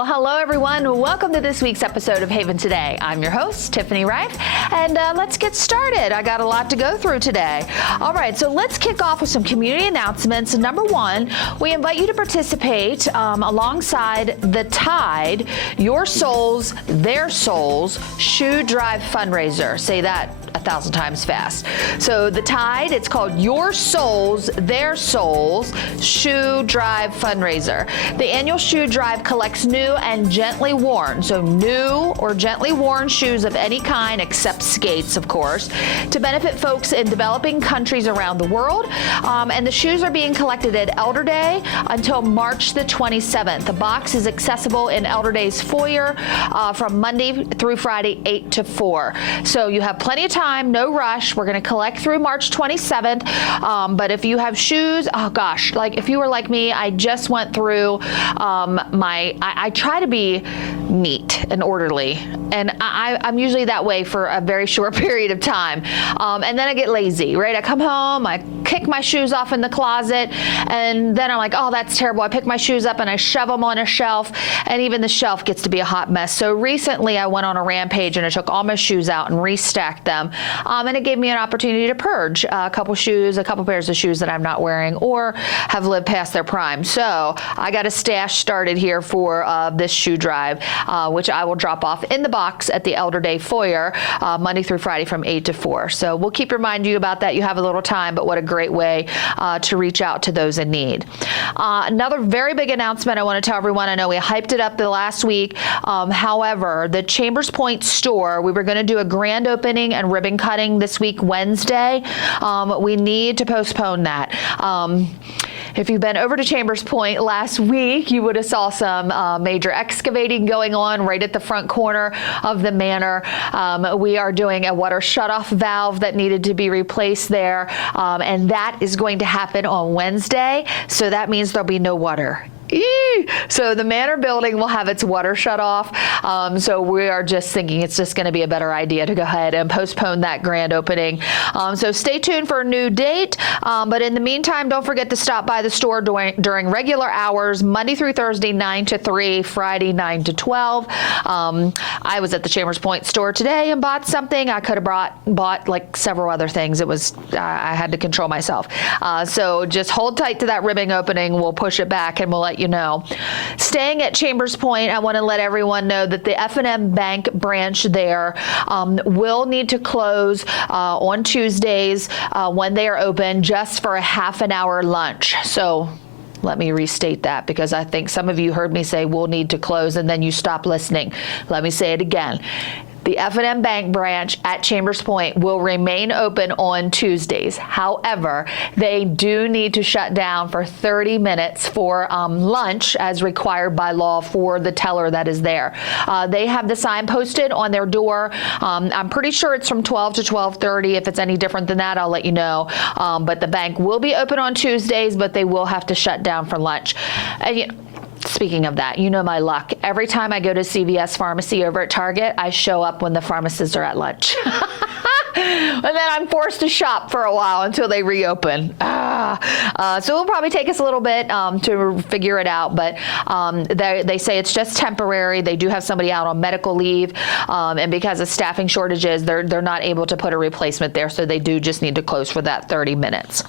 Well, hello, everyone. Welcome to this week's episode of Haven Today. I'm your host, Tiffany Reif, and let's get started. I got a lot to go through today. All right, so let's kick off with some community announcements. Number one, we invite you to participate alongside the Tide, Your Souls, Their Souls Shoe Drive fundraiser. Say that 1,000 times fast. So the Tide, it's called Your Souls, Their Souls Shoe Drive fundraiser. The annual shoe drive collects new and gently worn, so new or gently worn shoes of any kind except skates, of course, to benefit folks in developing countries around the world. And the shoes are being collected at Elder Day until March the 27th. The box is accessible in Elder Day's foyer from Monday through Friday, 8 to 4. So you have plenty of time, no rush. We're going to collect through March 27th. But if you have shoes, oh gosh, like if you were like me, I just went through I try to be neat and orderly, and I'm usually that way for a very short period of time. And then I get lazy, right? I come home, I kick my shoes off in the closet, and then I'm like, oh, that's terrible. I pick my shoes up and I shove them on a shelf, and even the shelf gets to be a hot mess. So recently I went on a rampage and I took all my shoes out and restacked them. And it gave me an opportunity to purge a couple pairs of shoes that I'm not wearing or have lived past their prime. So I got a stash started here for this shoe drive, which I will drop off in the box at the Elder Day foyer Monday through Friday from 8 to 4. So we'll keep reminding you about that. You have a little time, but what a great way to reach out to those in need. Another very big announcement I want to tell everyone. I know we hyped it up the last week. However, the Chambers Point store, we were going to do a grand opening and ribbon cutting this week, Wednesday. We need to postpone that. If you've been over to Chambers Point last week, you would have saw some major excavating going on right at the front corner of the manor. We are doing a water shutoff valve that needed to be replaced there, and that is going to happen on Wednesday, so that means there'll be no water. So the manor building will have its water shut off. So we are just thinking it's just going to be a better idea to go ahead and postpone that grand opening. So stay tuned for a new date. But in the meantime, don't forget to stop by the store during regular hours, Monday through Thursday, 9 to 3, Friday, 9 to 12. I was at the Chambers Point store today and bought something. I could have bought like several other things. It was, I had to control myself. So just hold tight to that ribbon opening. We'll push it back and we'll let you know. Staying at Chambers Point, I want to let everyone know that the F&M Bank branch there will need to close on Tuesdays when they are open, just for a half an hour lunch. So let me restate that, because I think some of you heard me say we'll need to close and then you stop listening. Let me say it again. The F&M Bank branch at Chambers Point will remain open on Tuesdays. However, they do need to shut down for 30 minutes for lunch, as required by law for the teller that is there. They have the sign posted on their door. I'm pretty sure it's from 12 to 12:30. If it's any different than that, I'll let you know. But the bank will be open on Tuesdays, but they will have to shut down for lunch. And, speaking of that, you know my luck. Every time I go to CVS Pharmacy over at Target, I show up when the pharmacists are at lunch. And then I'm forced to shop for a while until they reopen. So it'll probably take us a little bit to figure it out, but they say it's just temporary. They do have somebody out on medical leave, and because of staffing shortages, they're not able to put a replacement there, so they do just need to close for that 30 minutes.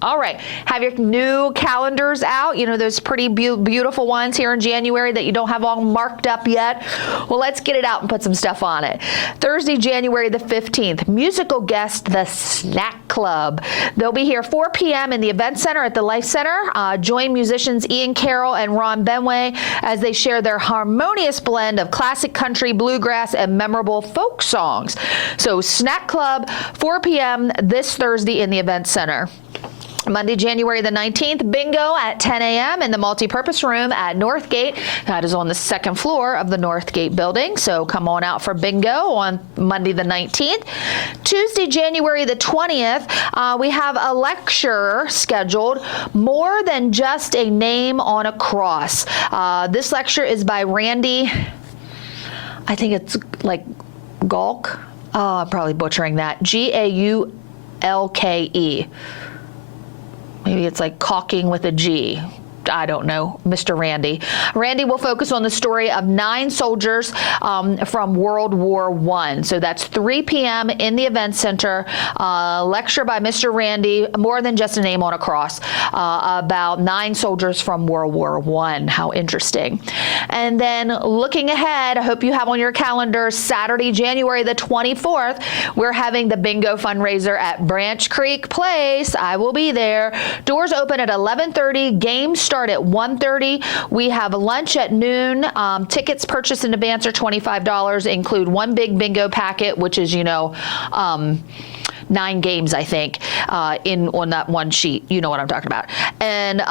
All right, have your new calendars out, you know, those pretty beautiful ones here in January that you don't have all marked up yet. Well, let's get it out and put some stuff on it. Thursday, January the 15th, musical guest, the Snack Club. They'll be here 4 p.m. in the Event Center at the Life Center. Join musicians Ian Carroll and Ron Benway as they share their harmonious blend of classic country, bluegrass, and memorable folk songs. So Snack Club, 4 p.m. this Thursday in the Event Center. Monday, January the 19th, bingo at 10 a.m. in the multi-purpose room at Northgate. That is on the second floor of the Northgate building, so come on out for bingo on Monday the 19th. Tuesday, January the 20th, we have a lecture scheduled, More Than Just a Name on a Cross. This lecture is by Randy, I think it's like Gaulke. Oh, I'm probably butchering that. Gaulke. Maybe it's like caulking with a G. I don't know, Mr. Randy. Randy will focus on the story of 9 soldiers from World War I. So that's 3 p.m. in the event center. Lecture by Mr. Randy, more than just a name on a cross, about 9 soldiers from World War I. How interesting. And then looking ahead, I hope you have on your calendar Saturday, January the 24th, we're having the bingo fundraiser at Branch Creek Place. I will be there. Doors open at 11:30. Games start at 1:30. We have lunch at noon. Tickets purchased in advance are $25. Include one big bingo packet, which is, 9 games, I think, on that one sheet. You know what I'm talking about. And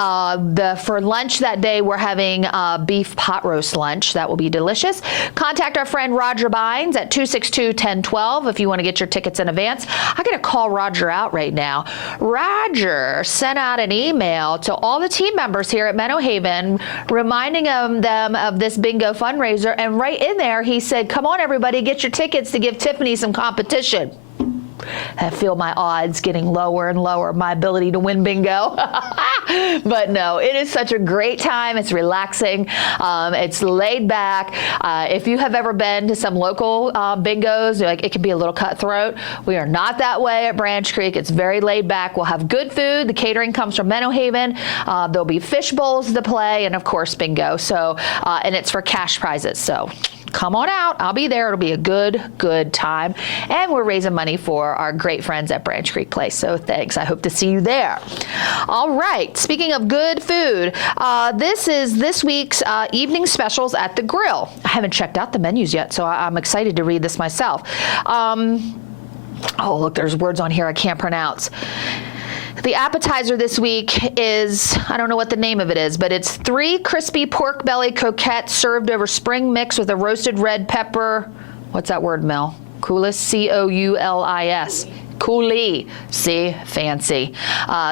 for lunch that day, we're having beef pot roast lunch. That will be delicious. Contact our friend Roger Bynes at 262-1012 if you want to get your tickets in advance. I'm going to call Roger out right now. Roger sent out an email to all the team members here at Meadow Haven reminding them of this bingo fundraiser. And right in there, he said, come on, everybody, get your tickets to give Tiffany some competition. I feel my odds getting lower and lower, my ability to win bingo. But no, it is such a great time. It's relaxing. It's laid back. If you have ever been to some local bingos, it can be a little cutthroat. We are not that way at Branch Creek. It's very laid back. We'll have good food. The catering comes from Meadow Haven. There'll be fish bowls to play and, of course, bingo. So, and it's for cash prizes. So come on out. I'll be there. It'll be a good time. And we're raising money for our great friends at Branch Creek Place. So thanks. I hope to see you there. All right. Speaking of good food, this is this week's evening specials at the grill. I haven't checked out the menus yet, so I'm excited to read this myself. Oh, look, there's words on here I can't pronounce. The appetizer this week is, I don't know what the name of it is, but it's 3 crispy pork belly croquettes served over spring mix with a roasted red pepper. What's that word, Mel? Coulis, C-O-U-L-I-S. Coulis. See, fancy.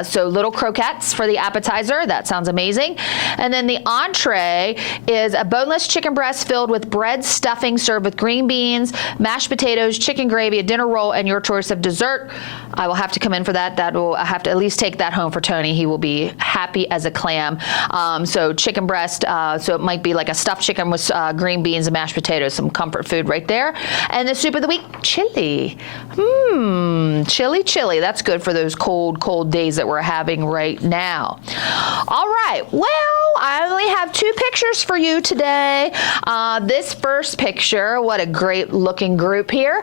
So little croquettes for the appetizer. That sounds amazing. And then the entree is a boneless chicken breast filled with bread stuffing served with green beans, mashed potatoes, chicken gravy, a dinner roll, and your choice of dessert. I will have to come in for that. I have to at least take that home for Tony. He will be happy as a clam. So chicken breast, so it might be like a stuffed chicken with green beans and mashed potatoes, some comfort food right there. And the soup of the week, chili. Chili. That's good for those cold days that we're having right now. All right. Well, I only have 2 pictures for you today. This first picture, what a great looking group here.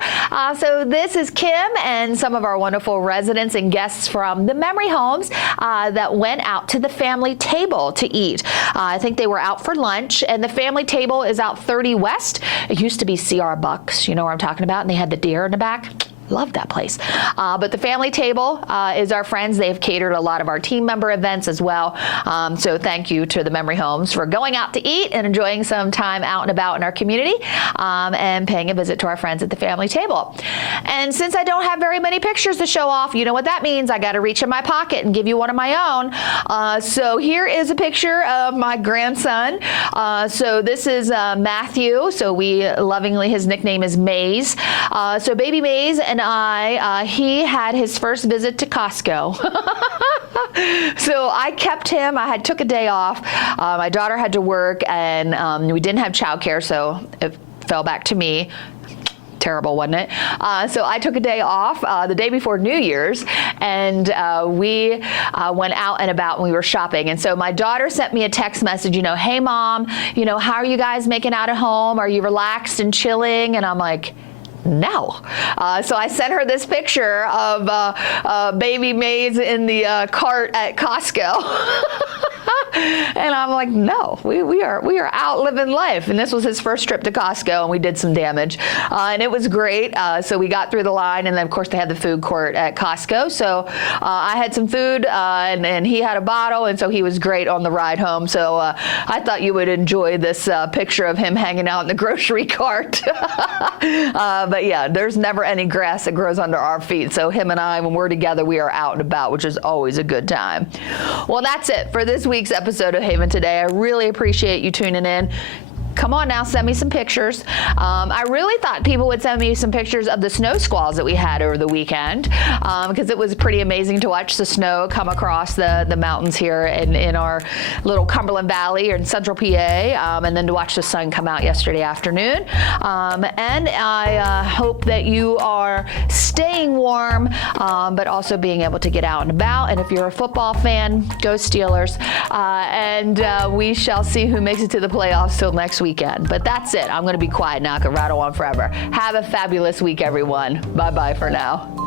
So this is Kim and some of our wonderful residents and guests from the Memory Homes that went out to the family table to eat. I think they were out for lunch, and the family table is out 30 West. It used to be C.R. Bucks, you know what I'm talking about, and they had the deer in the back. Love that place. But the family table is our friends. They've catered a lot of our team member events as well. So thank you to the Memory Homes for going out to eat and enjoying some time out and about in our community and paying a visit to our friends at the family table. And since I don't have very many pictures to show off, you know what that means. I got to reach in my pocket and give you one of my own. So here is a picture of my grandson. So this is Matthew. So we lovingly, his nickname is Maze. So baby Maze and he had his first visit to Costco. So I kept him. I took a day off. My daughter had to work, and we didn't have childcare, so it fell back to me. Terrible, wasn't it? So I took a day off the day before New Year's, and we went out and about, and we were shopping. And so my daughter sent me a text message, hey, Mom, how are you guys making out at home? Are you relaxed and chilling? And I'm like, no. So I sent her this picture of baby Maze in the cart at Costco. And I'm like, no, we are out living life. And this was his first trip to Costco, and we did some damage. And it was great. So we got through the line, and then, of course, they had the food court at Costco. So I had some food, and he had a bottle, and so he was great on the ride home. So I thought you would enjoy this picture of him hanging out in the grocery cart. But yeah, there's never any grass that grows under our feet. So him and I, when we're together, we are out and about, which is always a good time. Well, that's it for this week's episode of Haven Today. I really appreciate you tuning in. come on now, send me some pictures. I really thought people would send me some pictures of the snow squalls that we had over the weekend, because it was pretty amazing to watch the snow come across the mountains here in our little Cumberland Valley or in central PA, and then to watch the sun come out yesterday afternoon. And I hope that you are staying warm, but also being able to get out and about. And if you're a football fan, go Steelers. And we shall see who makes it to the playoffs till next weekend. But that's it. I'm going to be quiet now. I could rattle on forever. Have a fabulous week, everyone. Bye-bye for now.